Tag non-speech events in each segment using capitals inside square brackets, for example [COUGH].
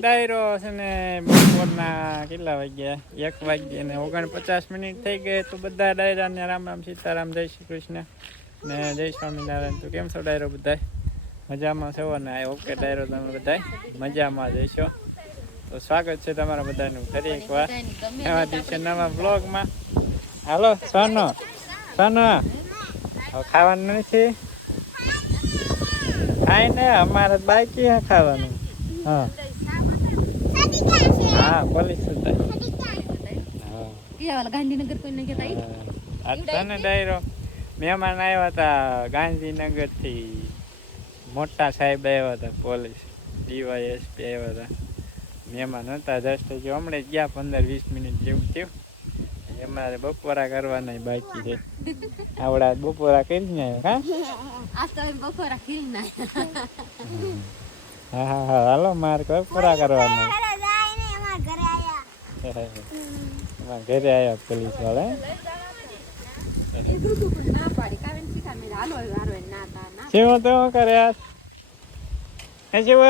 ડાયરો છે ને બપોરના કેટલા વાગ્યા? એક વાગ્યા ને ઓગણપચાસ મિનિટ થઈ ગઈ. તો બધા ડાયરાને રામ રામ સીતારામ, જય શ્રી કૃષ્ણ ને જય સ્વામિનારાયણ. તો કેમ છો ડાયરો બધા? મજામાં છો? ને ઓકે ડાયરો તમે બધા મજામાં જઈશો તો સ્વાગત છે તમારા બધાનું ફરી એકવાર. નવા દિવસે નવા બ્લોગમાં હાલો, સોનો. સોનો. ખાવાનું નથી. ખાય ને અમારે બાકી ખાવાનું. હા. હા પોલીસ હતા ગાંધીનગર તને ડાયરો. મહેમાન આવ્યા હતા ગાંધીનગરથી. મોટા સાહેબ આવ્યા હતા પોલીસ. ડીવાયએસપી આવ્યા હતા. મહેમાન હતા જસ્ટ જો હમણાં જ ગયા પંદર વીસ મિનિટ જેવું થયું. અમારે બપોરા કરવાના બાકી છે. આવડા બપોરા કરી ને હા? આજ તો બપોરા કરી ના હા હા હા હાલો મારે બપોરા કરવાના. ઘરે આવ્યા પોલીસવાળા શેવો તો કરે હે શેવો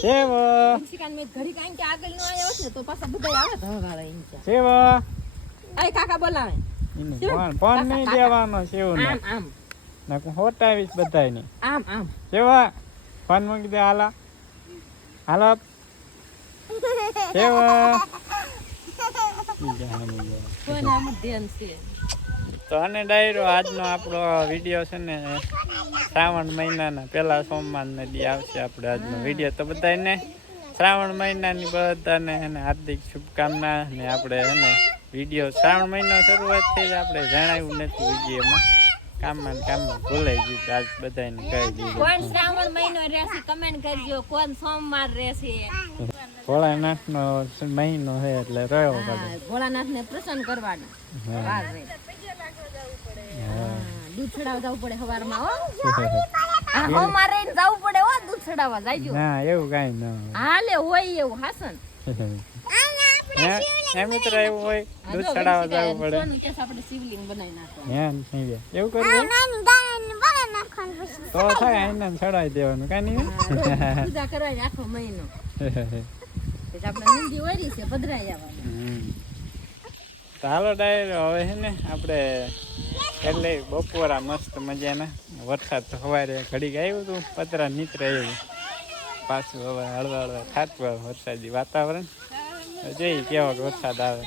શેવો શેવો કાકા બોલાવે ફોન નહીં દેવાનો શેવું ને. નકર હોટાવીશ બધાયને. આમ આમ. શેવા ફોન મૂકી દે હાલા. હાલો. તો અને ડાયરો આજનો આપણો વીડિયો છે ને શ્રાવણ મહિનાના પહેલા સોમવાર દી આવશે આપણે આજનો વીડિયો. તો બધાને શ્રાવણ મહિનાની બધાને એને હાર્દિક શુભકામના ને આપણે એને વીડિયો શ્રાવણ મહિનો શરૂઆતથી જ આપણે જણાવ્યું નથી વિડીયોમાં. કામમાં કામમાં ભૂલાઈ ગયું આજ બધાને કહી દીધું. કોણ શ્રાવણ મહિનો રહેશે કમેન્ટ કરજો, કોણ સોમવાર રહેશે. ભોળાનાથનો મહિનો છે એટલે રહ્યો બધો. હા, ભોળાનાથને પ્રસન્ન કરવાના. વાર રહે. દૂધ ચડાવવા જવું પડે સવારમાં હો. હા. સોમવાર જવું પડે હો દૂધ ચડાવવા જાયજો. ના એવું કાંઈ ન હોય. હાલે હોય એવું હાસન. હે? મિત્ર એવું હોય દૂધ ચડાવવા જવું પડે. સોનું કેસ આપણે શિવલિંગ બનાવી નાખો હે નહીં એવું કરવું તો થાય એને ચડાવી દેવાનું કાંઈ નહીં? પૂજા કરવા આખો મહિનો. [LAUGHS] પછી આપણે નિંદી વરી છે પધરાઈ જવાનું હમ. તો હવે છે ને આપણે એટલે બપોરા મસ્ત મજાના વરસાદ તો સવારે ઘડીક આવ્યું હતું પતરા નીતરે એવું પાછું હવે હળવા હળવા થાતું વરસાદી વાતાવરણ. જોઈએ કેવો વરસાદ આવે.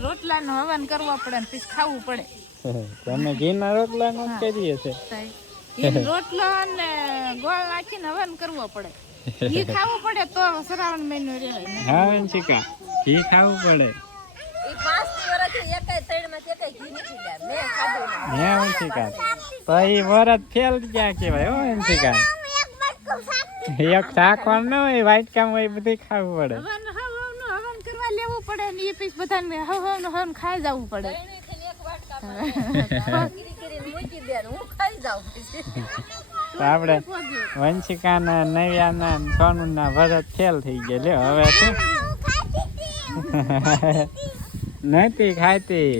રોટલા નું હવન કરવો પડે ને પછી ખાવું પડે. [LAUGHS] તમે ઘીના રોટલા નું કરીએ છે રોટલો ને ગોળ નાખીને હવન કરવો પડે. ઘી [LAUGHS] ખાવું પડે તો શ્રાવણ મહિનો રહે હા વંશિકા ઘી ખાવું પડે. હે તો એ વરત ફેલ ક્યાં કહેવાય. હો વંશિકા એક ન હોય વાઈટ કામ હોય એ બધું ખાવું પડે. કરવા લેવું પડે ને એ પછી બધાને હવન હવન ખાઈ જવું પડે. [LAUGHS] [LAUGHS] તો આપણે વંશિકાના નવ્યાના ને સોનુના ભરત ફેલ થઈ ગયા. લ્યો હવે શું? નથી ખાતી.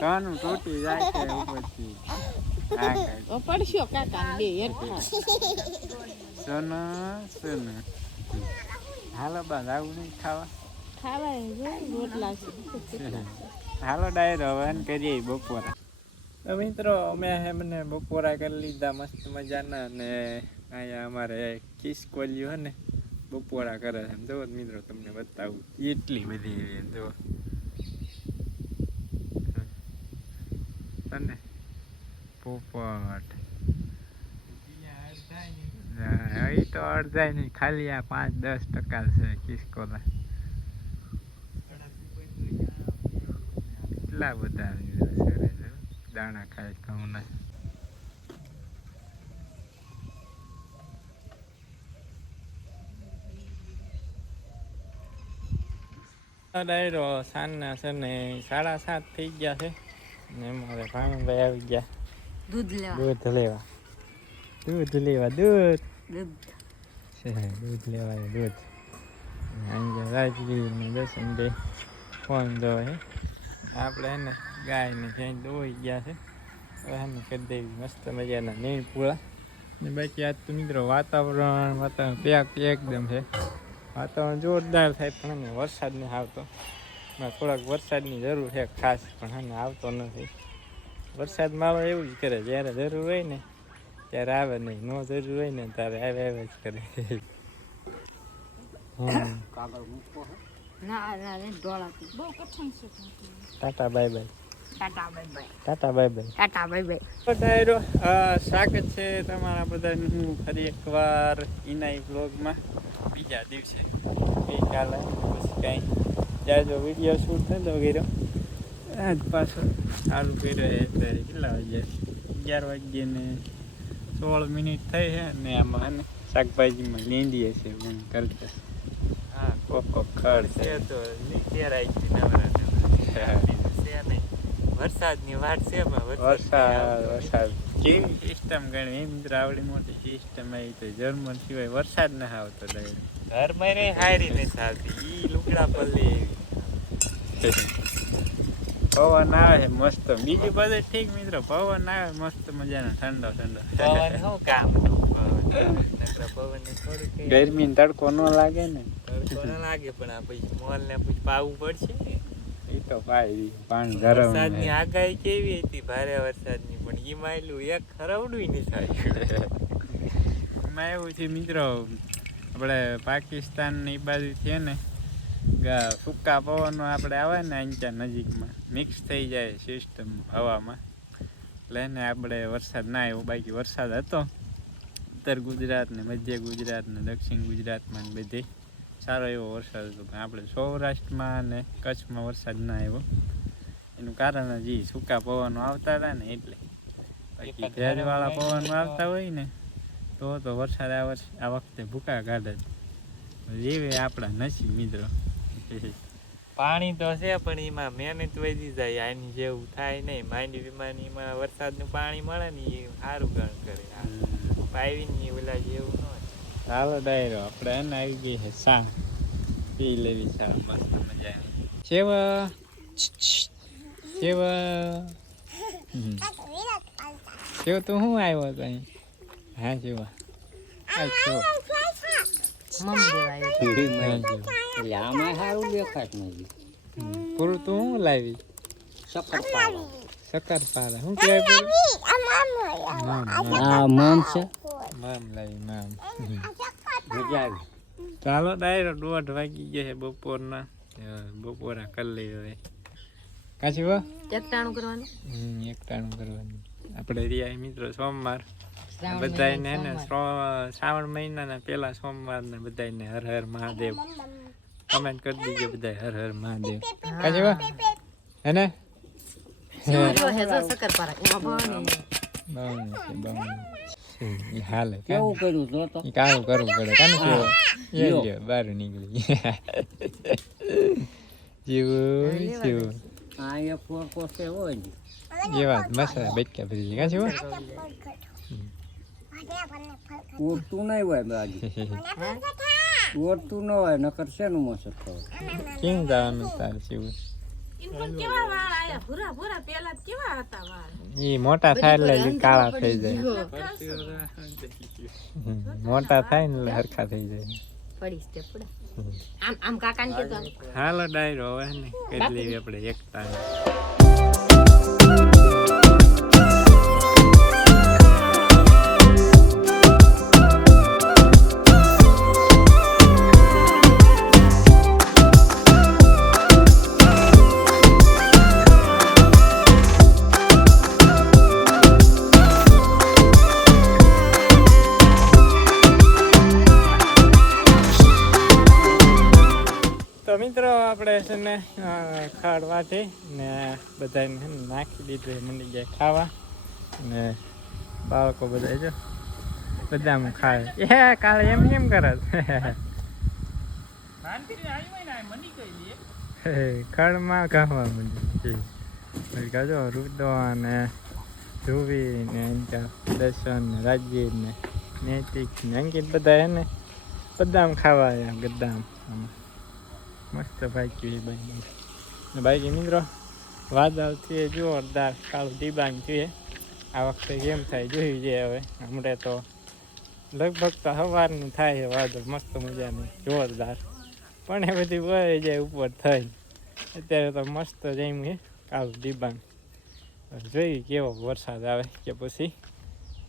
સોનું તૂટી જાય છે ઉપરથી. પડશો કાકા બે એકઠા સોનું સોનું. હાલો બસ આવું નહીં ખાવા. ખાવા રોટલા [LAUGHS] હાલો ડાયરો એમ કરીએ બપોરા. તો મિત્રો અમે એમને બપોરા કરી લીધા મસ્ત મજાના ને અહીંયા અમારે ખિસકોલ્યું હે ને બપોરા કરે છે. જો મિત્રો તમને બતાવું. એટલી બધી જો અને પોપટ. હા, એ તો અડધાય નહીં ખાલી આ પાંચ દસ ટકા છે ખિસકોલા. કેટલા બધા. દાણા ખાય ઘઉંના. ડાયરો સાંજના છે ને સાડા સાત થઈ ગયા છે. ને મારે ભાણુભાઈ આવી ગયા. દૂધ લેવા. દૂધ લેવા. દૂધ લેવા દૂધ. દૂધ. છે દૂધ લેવાય દૂધ. અહીંયા રાજગીરી ને બે ફોન જોવે. આપણે એને ગાયને ક્યાંય દોઈ ગયા છે એને કરી દેવી મસ્ત મજાના નીણ પૂળા ને બાકી આજ તો મિત્રો વાતાવરણ વાતાવરણ પેક એકદમ છે. વાતાવરણ જોરદાર થાય પણ એને વરસાદ નહીં આવતો. થોડાક વરસાદની જરૂર છે ખાસ, પણ એને આવતો નથી. વરસાદમાં આવે એવું જ કરે, જ્યારે જરૂર હોય ને ત્યારે આવે નહીં. ન જરૂર હોય ને ત્યારે આવે આવે જ કરે. હમ. ના ના ના બહુ કઠણ છે tata bye bye. Tata bye bye. Tata bye bye. Tata bye bye. ડાયરો સ્વાગત છે તમારા બધાનું. ફરી એકવાર ઇનાઈ બ્લોગમાં બીજા દિવસે. ગઈકાલે પછી કાંઈ. જાજો વીડિયો શૂટ નતો કર્યો. આજ પાછો ચાલુ કર્યો ત્યારે કેટલા વાગ્યા? અગિયાર વાગ્યે ને સોળ મિનિટ થઈ છે ને આમાં. શાકભાજીમાં લીંડીએ છે હું કરતા. કોક કોક ખડ છે. તો નીકળાય છે નવરાત્રી છે નહીં વરસાદની વાટ છે પણ વરસાદ વરસાદ. કેવી સિસ્ટમ ગણી? એ મિત્ર આવડી મોટી સિસ્ટમ આવી તો જર્મન સિવાય વરસાદ ના આવતો ડાયરેક્ટ ઘરમાં રે હારી ઈ લુગડા પલ્લી પવન આવે મસ્ત. બીજું બધું ઠીક મિત્રો પવન આવે મસ્ત મજાનો ઠંડો ઠંડો. પવન શું કામ નકરા પવન ને થોડું ગરમી તડકો ન લાગે ને. લાગે પણ આ પછી મોલ ને પછી પાવું પડશે. ને એ તો ભાઈ પાણી ગરમ વરસાદની આગાહી કેવી હતી? ભારે વરસાદની પણ ઈ માયલું એક ખરવડું નહીં થાય. એમાં એવું છે મિત્રો આપણે પાકિસ્તાન ને એ બાજુ છે ને સૂકા પવનો આપણે આવે ને અહીંયા નજીકમાં મિક્સ થઈ જાય સિસ્ટમ હવામાં. એટલે એને આપણે વરસાદ ના આવ્યો બાકી વરસાદ હતો. ઉત્તર ગુજરાત ને મધ્ય ગુજરાત ને દક્ષિણ ગુજરાતમાં ને બધે. સારો એવો વરસાદ હતો. આપણે સૌરાષ્ટ્રમાં ને કચ્છમાં વરસાદ ના આવ્યો. એનું કારણ જ એ સૂકા પવનો આવતા હતા ને એટલે. બાકી ભેજવાળા પવનો આવતા હોય ને તો તો વરસાદ આ વર્ષ આ વખતે ભૂકા કાઢે જ. એવે આપણા નસીબ મિત્રો. પાણી તો છે પણ એમાં મહેનત વધી જાય. આની જેવું થાય નહીં. માંડી વિમાનીમાં વરસાદનું પાણી મળે ને એ સારું ગણ કરે. પાઇવીની ઓલા જેવું ન હોય ચાલો ડાયરો આપણે એને આવી ગઈ છે સા પી લેવી સા મસ્ત મજાની. સેવા સેવા હમ. તું શું આવ્યો હતો અહીં? હા સેવા સેવા સેવા. પૂરું તું શું લાવી? શક્કરપારા. શક્કરપારા. શું કહેવાય મમ છે? મામ લાવી મામ. ચાલો ડાયરો દોઢ વાગી ગયા છે બપોરના. બપોરા કરી લઈ હવે. કાચી વા ચકટાણું કરવાનું? હમ એક ટાણું કરવાનું. આપણે રહ્યા મિત્રો સોમવાર. શ્રાવણ બધાને ને શ્રાવણ મહિનાના પહેલા સોમવાર ને બધાને હર હર મહાદેવ. કમેન્ટ કરી દીજો બધા હર હર મહાદેવ. કાચી વા હે ને ભવાની. બાવન બાવન ઈ હાલે? કેવું કર્યું? જો તો. ઈ કાળું કરવું પડે. કાને કેવો? એ લ્યો. બહાર નીકળી જેવું જેવું. આ એક ફોરકો છે હોય ને. એ વાત મસાલા બેટકા ભરી કાં છે ઓરતું નહીં હોય બાજુ. ઓરતું ન હોય નકર શેનું મસર થયું કેમ જવાનું તાર જેવું? એ મોટા થાય એટલે કાળા થઈ જાય. મોટા થાય ને એટલે હરખા થઈ જાય. પડી સ્ટેપ પડા. આમ આમ કાકાને કીધું આમ. હાલો ડાયરો હવે ને કરી લેવી આપણે એકતા મિત્રો, આપણે છે ને ખાડવાથી ને બધાને નાખી દીધું મંડી જાય ખાવા. ને બાળકો બધા જો બધા આમ ખાય. એ, કાલે એમ કેમ કરે? [LAUGHS] ખડમાં ખાવા મંડી કાજો રૂદો અને ધ્રુવી ને દર્શન ને રાજવીર ને નૈતિક ને અંકિત બધા હે ને બધા ખાવા ગદ્દામ. આમાં મસ્ત ભાઈ જોઈએ ભાઈ ને બાકી મિત્રો, વાદળ છે, જોરદાર કાળું ડિબાંગ છે. આ વખતે કેમ થાય જોયું છે હવે. હમણાં તો લગભગ તો સવારનું થાય વાદળ, મસ્ત મજાનું, જોરદાર. પણ એ બધી વહી જાય ઉપર થઈ અત્યારે તો મસ્ત જઈમ છે કાલ ડિબાંગ. જોઈએ કેવો વરસાદ આવે કે પછી?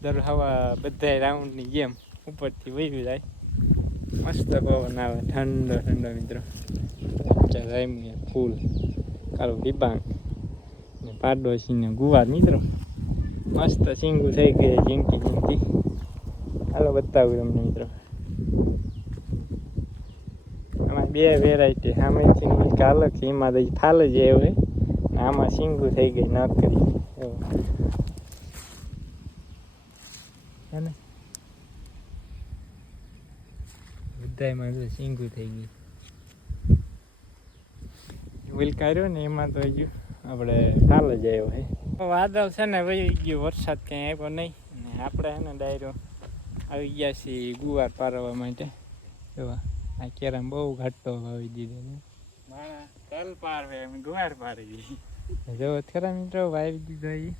દર હવા બધા રાઉન્ડની જેમ ઉપરથી વહી જાય. મસ્ત પવન આવે, ઠંડો ઠંડો મિત્રો. જઈમ ફૂલ. કાલ ડિબાંગ ને પાડોશીને ગુવાર મિત્રો મસ્ત સિંગુ થઈ ગઈ ઝીંકી ઝીંકી. હાલો બતાવું તમને મિત્રો. આમાં બે વેરાયટી સામે સિંગુ છે એમાં તો ફાલ જ એવું હોય ને આમાં સિંગુ થઈ ગઈ નકરી. એવું. હે ને? બધાયમાં તો સિંગુ થઈ ગઈ. વ્હીલ કર્યો ને એમાં તો હજુ આપણે ફાલ જ આવ્યો હે. વાદળ છે ને વહી ગયો વરસાદ ક્યાંય આવ્યો નહીં. ને આપણે છે ને ડાયરો આવી ગયા છીએ ગુવાર પારવા માટે. એવા આ કેરામ બહુ ઘાટો વાવી દીધો છે. તલ પારવે ગુવાર પારી જો ખરા મિત્રો વાવી દીધો એ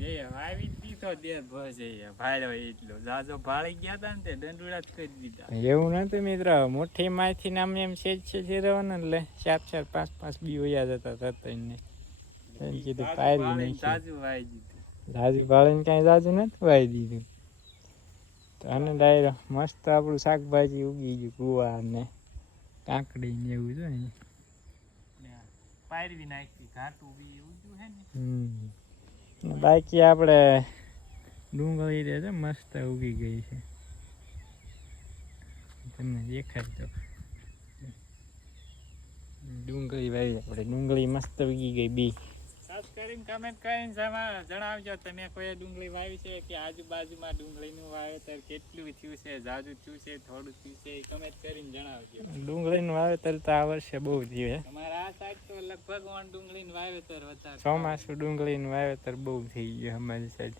બે વાવી દીધો દે ભસે ભાડો એટલો જાજો ભાળી ગયા તા ને તે દંડુડા કરી દીધા. એવું નતું મિત્ર મુઠ્ઠી માંથી નામ એમ સેજ છે એટલે ચાર ચાર પાંચ પાંચ બી વયા જતા હતા ને એમ કીધું પાયરી નહીં જાજુ વાવી દીધું. જાજુ ભાળીને કાંઈ જાજુ નથી વાવી દીધું. તો આને ડાયરો મસ્ત આપણું શાકભાજી ઉગી ગયું ગુવા ને કાંકડી ને એવું છે ને પાયરવી નાખી ઘાટું બી ઉગ્યું હે ને. હમ. બાકી આપણે ડુંગળી રહે છે મસ્ત ઉગી ગઈ છે. તમને દેખાય તો. ડુંગળી વાવી આપણે ડુંગળી મસ્ત ઉગી ગઈ બી. કરીને કમેન્ટ કરીને જણાવજો. તમે કોઈ ડુંગળી વાવી છે કે આજુબાજુમાં ડુંગળીનું વાવેતર કેટલું થયું છે જાજુ થયું છે થોડું થયું છે કમેન્ટ કરીને જણાવજો. ડુંગળીનું વાવેતર તો આ વર્ષે બહુ થયું છે અમારા આ સાઈડ તો લગભગ વન ડુંગળીનું વાવેતર વધારે. ચોમાસું ડુંગળીનું વાવેતર બહુ થઈ ગયું અમારી સાઈડ.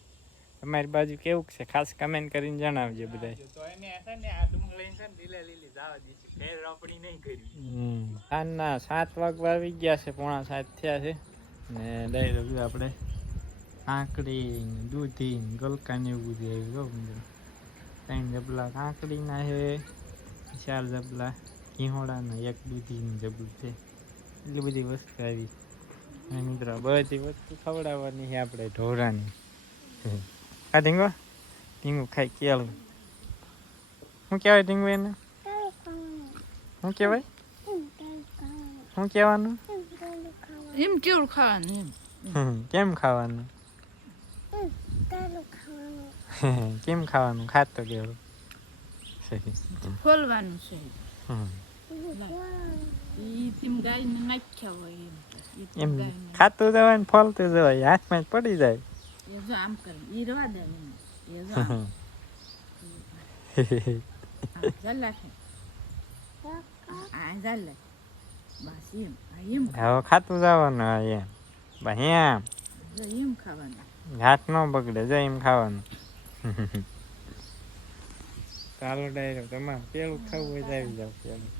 તમારી બાજુ કેવું છે? ખાસ કમેન્ટ કરીને જણાવજો બધા તો એને છે ને આ ડુંગળી છે ને લીલે લીલી જવા દીધી ફેર રોપણી નહીં કરી. ના સાત વાગવા આવી ગયા છે પોણા સાત થયા છે. ને ડાયરેક્ટ આપણે કાંકડી દૂધી ને એવું બધું આવ્યું ગયું મિત્રો ત્રણ જબલા કાંકડીના છે ચાર જબલા ઘીહોડાના એક દૂધીનું જબલું છે. એટલી બધી વસ્તુ આવી. અને મિત્રો બધી વસ્તુ ખવડાવવાની છે આપણે ઢોરાની. આ ઢીંગો? ઢીંગું ખાઈ કેલ શું કહેવાય ઢીંગુ એને? શું કહેવાય? શું કહેવાનું? એમ કેવું ખાવાનું એમ કેમ ખાવાનું કેમ ખાવાનું ખાતો કેવું ખોલવાનું છે હમ. ઈ તેમ ગાયને નાખ્યા હોય એમ ખાતું જવાય ફોલતું જવાય હાથમાં જ પડી જાય આમ કરે રવા દે એમ. એ જો આમ. આમ જલ્લા છે આ જલ્લે બસ એમ એમ હવે ખાતું જવાનું એમ. ભાઈ એમ એમ ખાવાનું. હાથ ન બગડે જાય એમ ખાવાનું. [LAUGHS] ચાલો ડાયરો તમારે પેલું ખાવું હોય તો આવી જાવ પેલું.